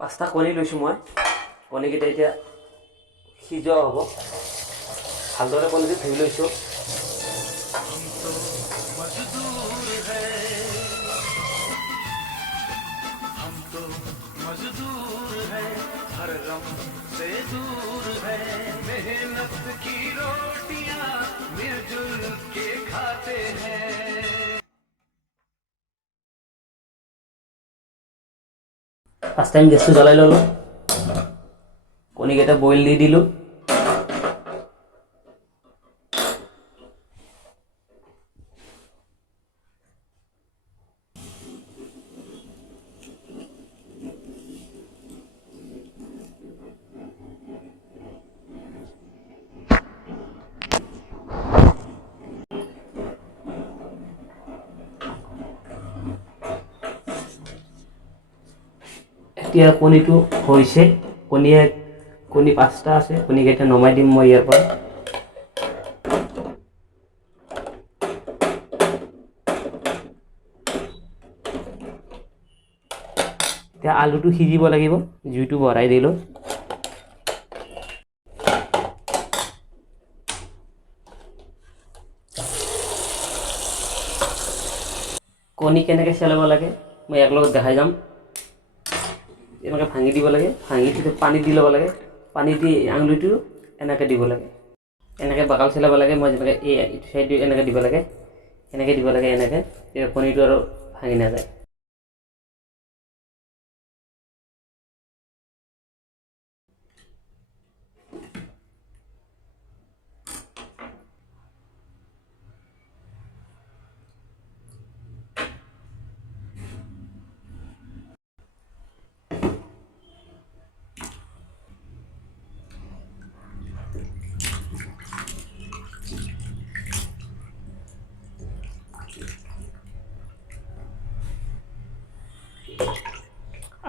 পাঁচটা কণী লৈছোঁ মই কণীকেইটা এতিয়া সিজোৱা হ'ব ভালদৰে কণীটো ধুই লৈছোঁ ফাৰ্ষ্ট টাইম গেছটো জ্বলাই ল'লোঁ কণীকেইটা বইল দি দিলোঁ এতিয়া কণীটো হৈছে কণী পাঁচটা আছে কণীকেইটা নমাই দিম মই ইয়াৰ পৰা এতিয়া আলুটো সিজিব লাগিব জুইটো বঢ়াই দিলোঁ কণী কেনেকৈ চেলাব লাগে মই এক লগত দেখাই যাম এনেকৈ ভাঙি দিব লাগে ভাঙি দিলে পানী দি ল'ব লাগে পানী দি আঙুলিটো এনেকৈ দিব লাগে এনেকৈ বাকাল চেলাব লাগে মই যেনেকৈ এইটো চাইড এনেকৈ দিব লাগে এনেকৈ তেতিয়া কণীটো আৰু ভাঙি নাযায়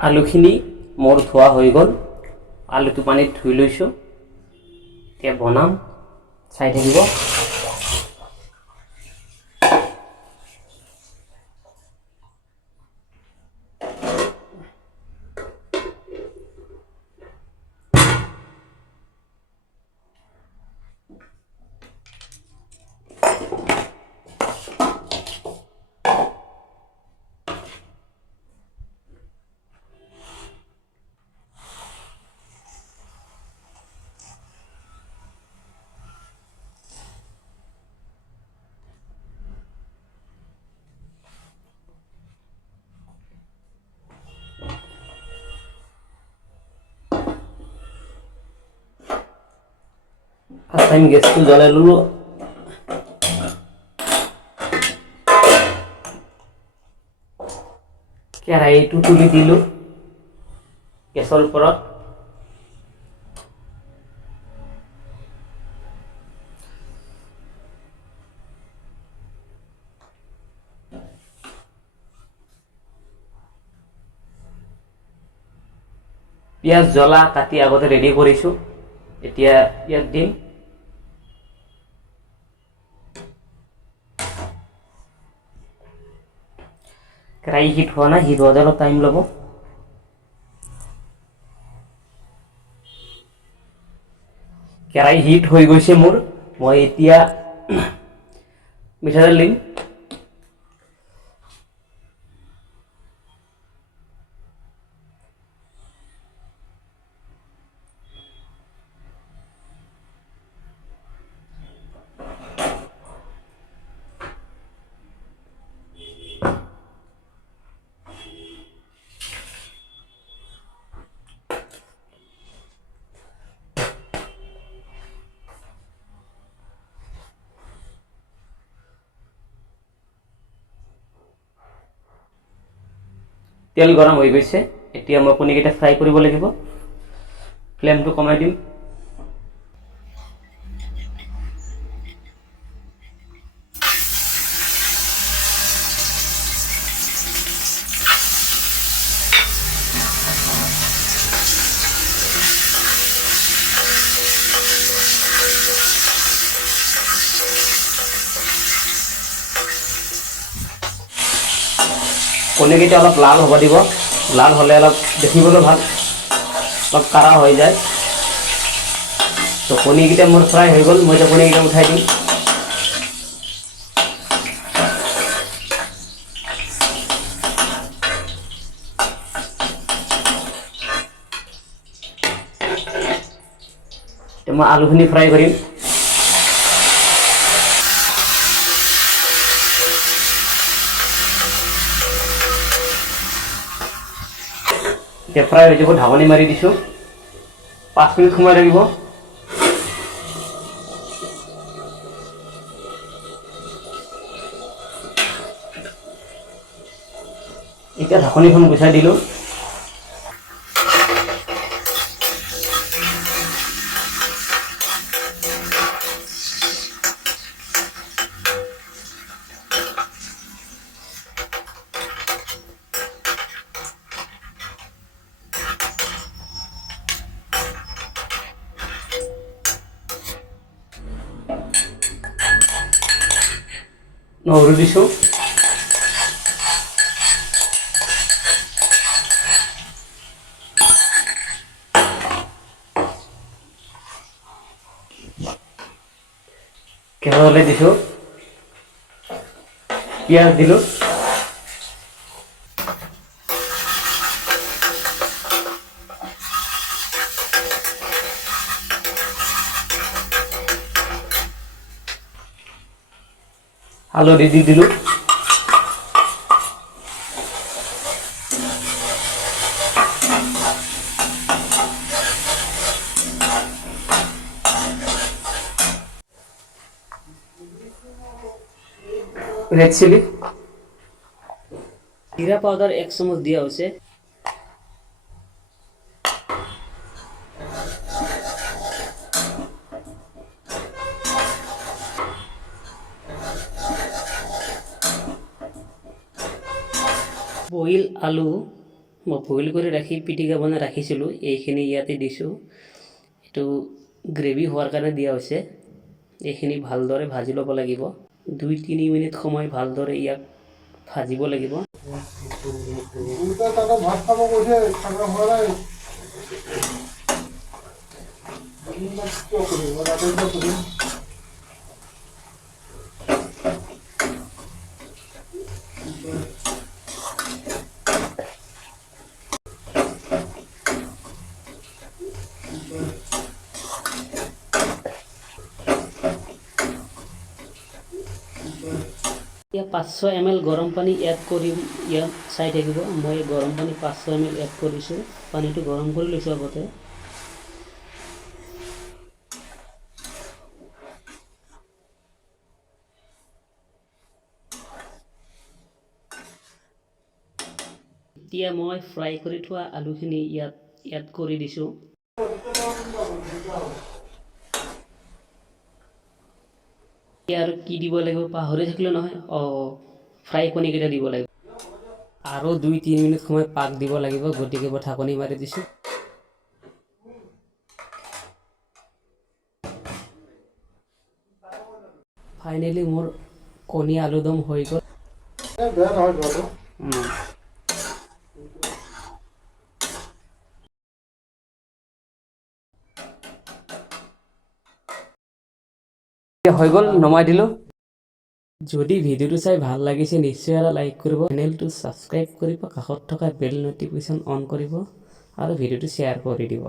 আলুখিনি মোৰ ধোৱা হৈ গ'ল আলুটো পানীত ধুই লৈছোঁ এতিয়া বনাম চাই থাকিব ফাৰ্ষ্ট টাইম গেছটো জ্বলাই ল'লোঁ কেৰাহীটো তুলি দিলোঁ গেছৰ ওপৰত পিঁয়াজ জ্বলা কাটি আগতে ৰেডি কৰিছোঁ এতিয়া ইয়াত দিম কেৰাহী হিট হোৱা নাই হিট হোৱাতে অলপ টাইম ল'ব কেৰাহী হিট হৈ গৈছে মোৰ মই এতিয়া মিঠাতেল দিম তেল গৰম হৈ গৈছে এতিয়া মই কণীকেইটা ফ্ৰাই কৰিব লাগিব ফ্লেমটো কমাই দিম কণীকেইটা অলপ লাল হ'ব দিব লাল হ'লে অলপ দেখিবলৈ ভাল অলপ কাঢ়া হৈ যায়। তো কণীকেইটা মোৰ ফ্ৰাই হৈ গ'ল, মই এতিয়া কণীকেইটা উঠাই দিম। এতিয়া মই আলুখিনি ফ্ৰাই কৰিম। এতিয়া ফ্ৰাই হৈ যাব, ঢাকনি মাৰি দিছোঁ। 5 মিনিট সময় লাগিব। এতিয়া ঢাকনিখন গুচাই দিলোঁ। নহৰু দিছোঁ। কেঁচা দিছোঁ। পিঁয়াজ দিলোঁ। হালধি দি দিলোঁ। রেড চিলি, জিরা পাউডার 1 চামচ দিয়া হৈছে। বইল আলু মই বইল কৰি ৰাখি পিটিকা বনাই ৰাখিছিলোঁ, এইখিনি ইয়াতে দিছোঁ। এইটো গ্ৰেভি হোৱাৰ কাৰণে দিয়া হৈছে। এইখিনি ভালদৰে ভাজি ল'ব লাগিব। 2-3 মিনিট সময় ভালদৰে ইয়াক ভাজিব লাগিব। ইয়াত 500 ml গৰম পানী এড কৰিম। ইয়াত চাই থাকিব, মই গৰম পানী 500 ml এড কৰিছোঁ। পানীটো গৰম কৰি লৈছোঁ আগতে। এতিয়া মই ফ্ৰাই কৰি থোৱা আলুখিনি ইয়াত এড কৰি দিছোঁ। আৰু কি দিব লাগিব পাহৰি থাকিলে নহয়, ফ্ৰাই কণীকেইটা দিব লাগিব। আৰু 2-3 মিনিট সময় পাক দিব লাগিব, গতিকে মই ঢাকনি মাৰি দিছোঁ। ফাইনেলি মোৰ কণী আলুদম হৈ গ'ল। হৈ গ'ল, নমাই দিলোঁ। যদি ভিডিঅ'টো চাই ভাল লাগিছে নিশ্চয় এটা লাইক কৰিব, চেনেলটো ছাবস্ক্ৰাইব কৰিব, কাষত থকা বেল ন'টিফিকেশ্যন অন কৰিব আৰু ভিডিঅ'টো শ্বেয়াৰ কৰি দিব।